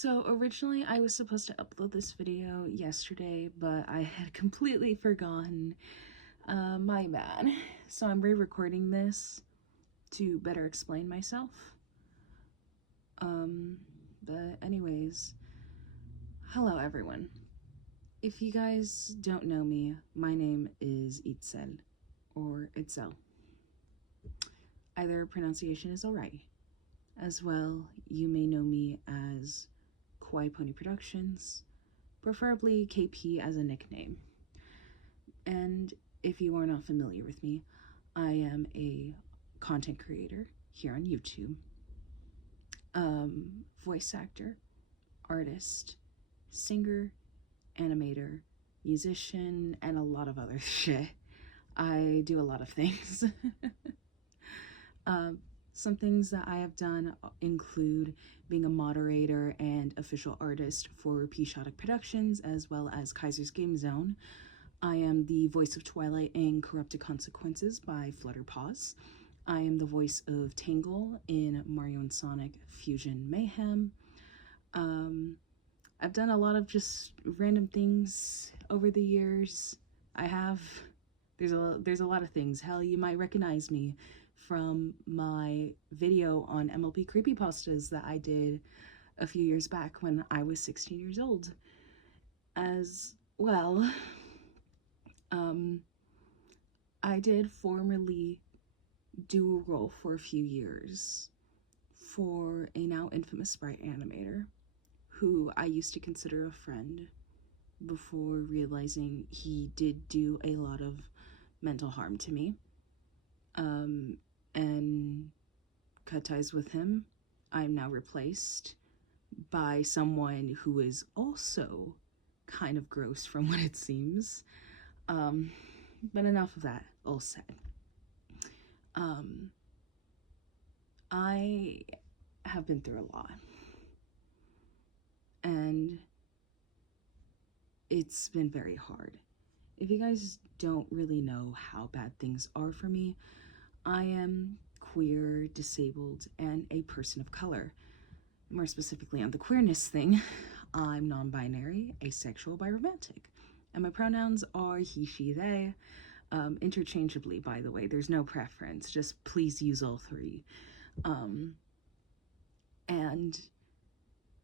So originally I was supposed to upload this video yesterday, but I had completely forgotten. My bad. So I'm re-recording this to better explain myself. But anyways, hello everyone. If you guys don't know me, my name is Itzel, or Itzel. Either pronunciation is alright. As well, you may know me as Kawaii Pony Productions, preferably KP as a nickname. And if you are not familiar with me, I am a content creator here on YouTube, voice actor, artist, singer, animator, musician, and a lot of other shit. I do a lot of things. Some things that I have done include being a moderator and official artist for P-Shotic Productions, as well as Kaiser's Game Zone. I am the voice of Twilight in Corrupted Consequences by Flutterpaws. I am the voice of Tangle in Mario and Sonic Fusion Mayhem. I've done a lot of just random things over the years. There's a lot of things. Hell, you might recognize me from my video on MLP Creepypastas that I did a few years back when I was 16 years old. As well, I did formerly do a role for a few years for a now infamous sprite animator who I used to consider a friend before realizing he did do a lot of mental harm to me. And cut ties with him. I'm now replaced by someone who is also kind of gross from what it seems. But enough of that, all said. I have been through a lot. And it's been very hard. If you guys don't really know how bad things are for me, I am queer, disabled, and a person of color. More specifically on the queerness thing, I'm non-binary, asexual, biromantic. And my pronouns are he, she, they. Interchangeably, by the way, there's no preference, just please use all three. And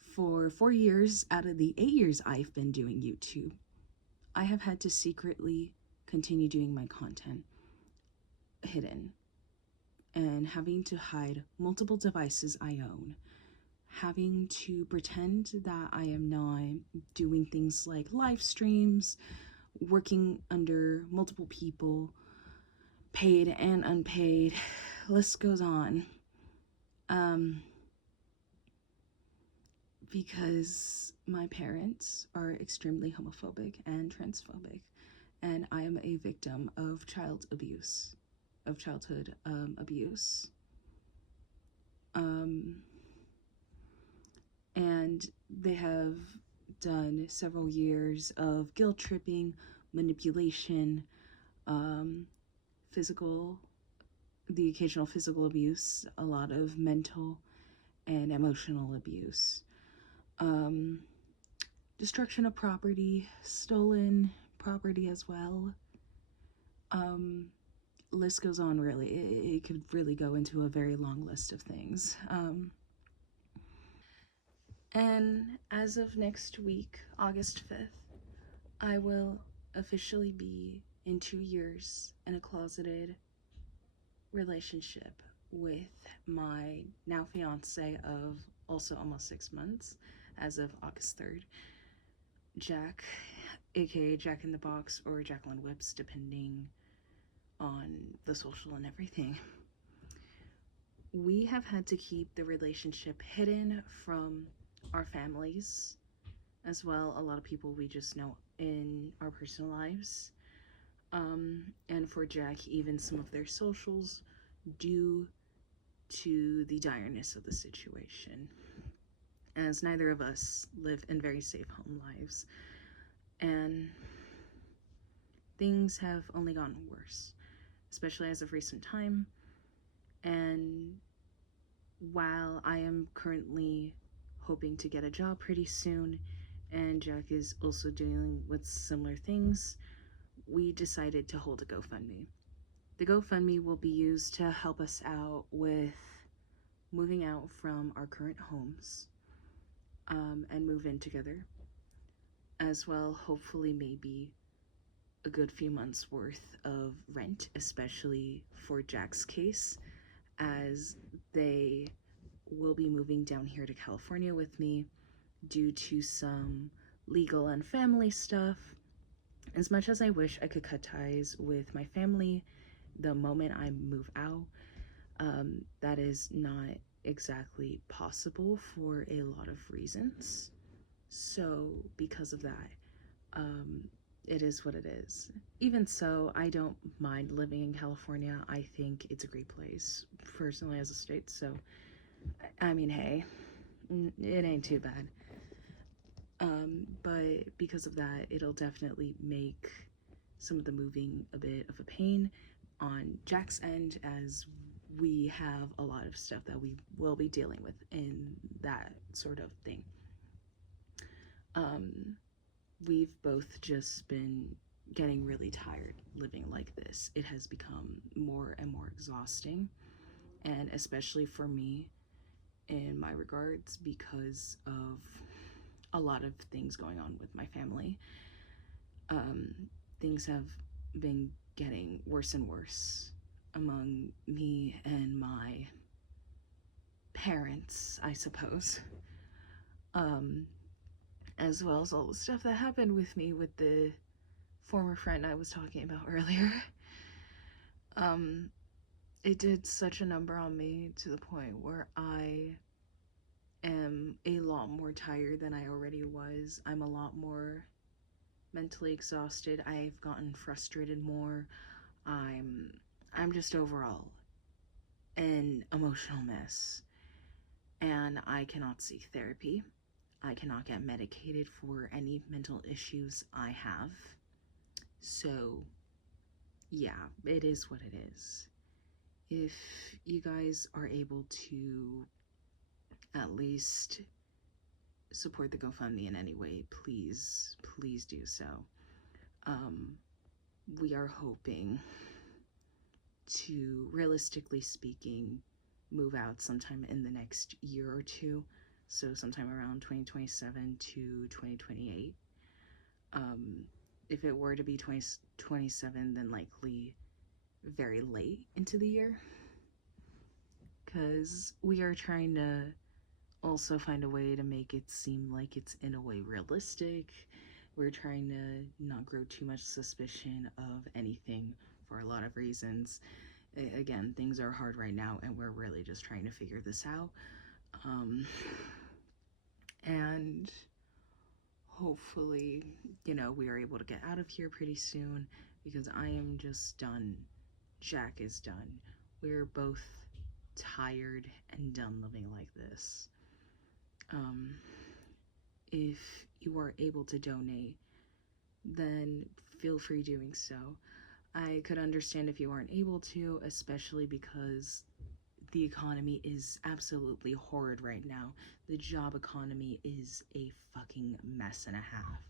for 4 years out of the 8 years I've been doing YouTube, I have had to secretly continue doing my content hidden and having to hide multiple devices I own, having to pretend that I am not doing things like live streams, working under multiple people, paid and unpaid, list goes on. Because my parents are extremely homophobic and transphobic, and I am a victim of childhood abuse. And they have done several years of guilt tripping, manipulation, the occasional physical abuse, a lot of mental and emotional abuse, destruction of property, stolen property as well. List goes on, really. It could really go into a very long list of things. And as of next week, August 5th, I will officially be in 2 years in a closeted relationship with my now fiance of also almost 6 months as of August 3rd, Jack, aka Jack in the Box or Jacqueline Whips, depending on the social and everything. We have had to keep the relationship hidden from our families, as well a lot of people we just know in our personal lives, and for Jack, even some of their socials, due to the direness of the situation, as neither of us live in very safe home lives, and things have only gotten worse, especially as of recent time. And while I am currently hoping to get a job pretty soon, and Jack is also dealing with similar things, we decided to hold a GoFundMe. The GoFundMe will be used to help us out with moving out from our current homes and move in together, as well, hopefully maybe a good few months worth of rent, especially for Jack's case, as they will be moving down here to California with me due to some legal and family stuff. As much as I wish I could cut ties with my family the moment I move out, that is not exactly possible for a lot of reasons. So because of that, it is what it is. Even so, I don't mind living in California. I think it's a great place, personally, as a state. So, I mean, hey, it ain't too bad. But because of that, it'll definitely make some of the moving a bit of a pain on Jack's end, as we have a lot of stuff that we will be dealing with in that sort of thing. We've both just been getting really tired living like this. It has become more and more exhausting, and especially for me in my regards, because of a lot of things going on with my family. Things have been getting worse and worse among me and my parents, I suppose. As well as all the stuff that happened with me with the former friend I was talking about earlier. It did such a number on me to the point where I am a lot more tired than I already was. I'm a lot more mentally exhausted. I've gotten frustrated more. I'm just overall an emotional mess, and I cannot seek therapy. I cannot get medicated for any mental issues I have. So, yeah, it is what it is. If you guys are able to at least support the GoFundMe in any way, please do so. We are hoping to, realistically speaking, move out sometime in the next year or two. So sometime around 2027 to 2028. If it were to be 2027, then likely very late into the year, because we are trying to also find a way to make it seem like it's in a way realistic. We're trying to not grow too much suspicion of anything for a lot of reasons. Again, things are hard right now, and we're really just trying to figure this out. And hopefully, we are able to get out of here pretty soon, because I am just done. Jack is done. We're both tired and done living like this. If you are able to donate, then feel free doing so. I could understand if you aren't able to, especially because the economy is absolutely horrid right now. The job economy is a fucking mess and a half.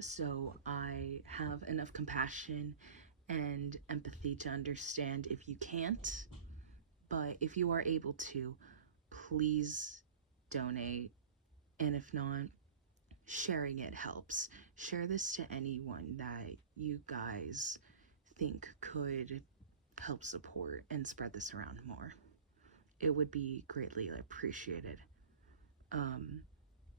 So I have enough compassion and empathy to understand if you can't. But if you are able to, please donate. And if not, sharing it helps. Share this to anyone that you guys think could help support and spread this around more. It would be greatly appreciated.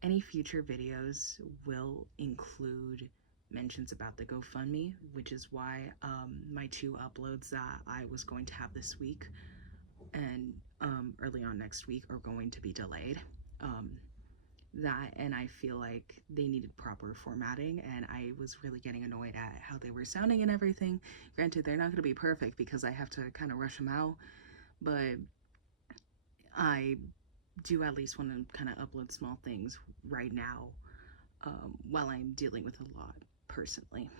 Any future videos will include mentions about the GoFundMe, which is why my 2 uploads that I was going to have this week and early on next week are going to be delayed. That, and I feel like they needed proper formatting, and I was really getting annoyed at how they were sounding and everything. Granted, they're not going to be perfect because I have to kind of rush them out, but I do at least want to kind of upload small things right now while I'm dealing with a lot personally.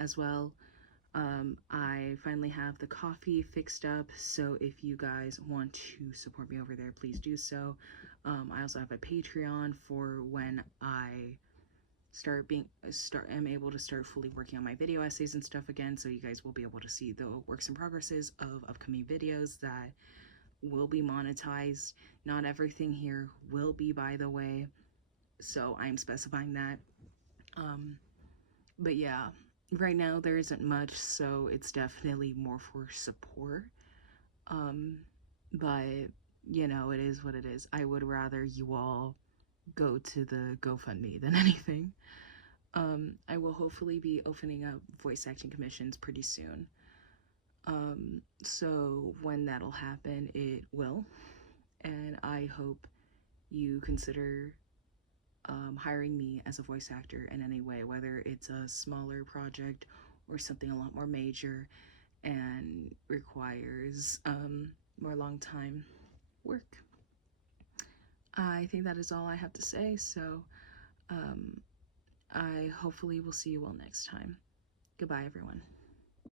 As well, I finally have the coffee fixed up, so if you guys want to support me over there, please do so. I also have a Patreon for when I am able to start fully working on my video essays and stuff again, so you guys will be able to see the works in progresses of upcoming videos that will be monetized. Not everything here will be, by the way, so I'm specifying that. But yeah, right now there isn't much, so it's definitely more for support. But you know, it is what it is. I would rather you all go to the GoFundMe than anything. I will hopefully be opening up voice acting commissions pretty soon. So when that'll happen, it will. And I hope you consider hiring me as a voice actor in any way, whether it's a smaller project or something a lot more major and requires more long time work. I think that is all I have to say, so I hopefully will see you all next time. Goodbye, everyone.